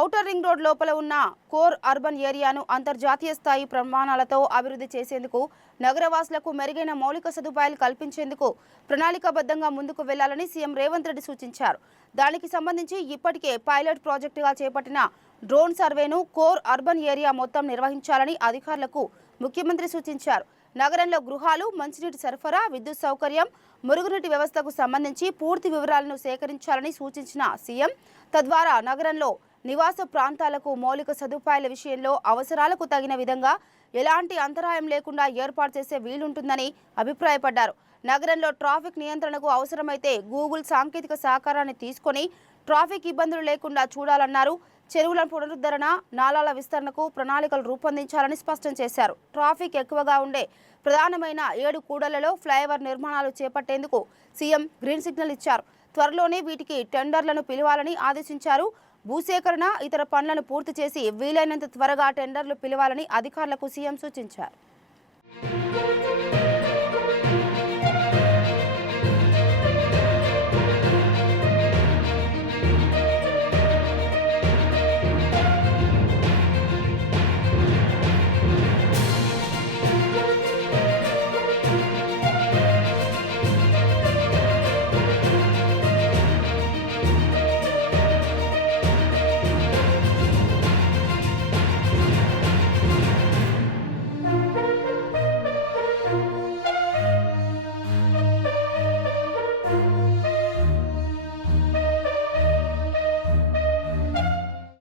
Outer ring road లోపల ఉన్న core urban ఏరియాను అంతర్జాతీయ స్థాయి ప్రమాణాలతో అభివృద్ధి చేసేందుకు నగరవాసులకు మెరుగైన మౌలిక సదుపాయాలు కల్పించేందుకు ప్రణాళికాబద్ధంగా ముందుకు వెళ్లాలని సీఎం రేవంత్ రెడ్డి సూచించారు. దానికి సంబంధించి ఇప్పటికే పైలట్ ప్రాజెక్టుగా చేపట్టిన డ్రోన్ సర్వేను కోర్ అర్బన్ ఏరియా మొత్తం నిర్వహించాలని అధికారులకు ముఖ్యమంత్రి సూచించారు. నగరంలో గృహాలు, మంచినీటి సరఫరా, విద్యుత్ సౌకర్యం, మురుగునీటి వ్యవస్థకు సంబంధించి పూర్తి వివరాలను సేకరించాలని సూచించిన సీఎం తద్వారా నగరంలో నివాస ప్రాంతాలకు మౌలిక సదుపాయాల విషయంలో అవసరాలకు తగిన విధంగా ఎలాంటి అంతరాయం లేకుండా ఏర్పాటు చేసే వీలుంటుందని అభిప్రాయపడ్డారు. నగరంలో ట్రాఫిక్ నియంత్రణకు అవసరమైతే గూగుల్ సాంకేతిక సహకారాన్ని తీసుకొని ట్రాఫిక్ ఇబ్బందులు లేకుండా చూడాలన్నారు. చెరువుల పునరుద్ధరణ, నాలాల విస్తరణకు ప్రణాళికలు రూపొందించాలని స్పష్టం చేశారు. ట్రాఫిక్ ఎక్కువగా ఉండే ప్రధానమైన 7 కూడళ్లలో ఫ్లైఓవర్ నిర్మాణాలు చేపట్టేందుకు సీఎం గ్రీన్ సిగ్నల్ ఇచ్చారు. త్వరలోనే వీటికి టెండర్లను పిలవాలని ఆదేశించారు. భూసేకరణ, ఇతర పనులను పూర్తి చేసి వీలైనంత త్వరగా టెండర్లు పిలవాలని అధికారులకు సీఎం సూచించారు.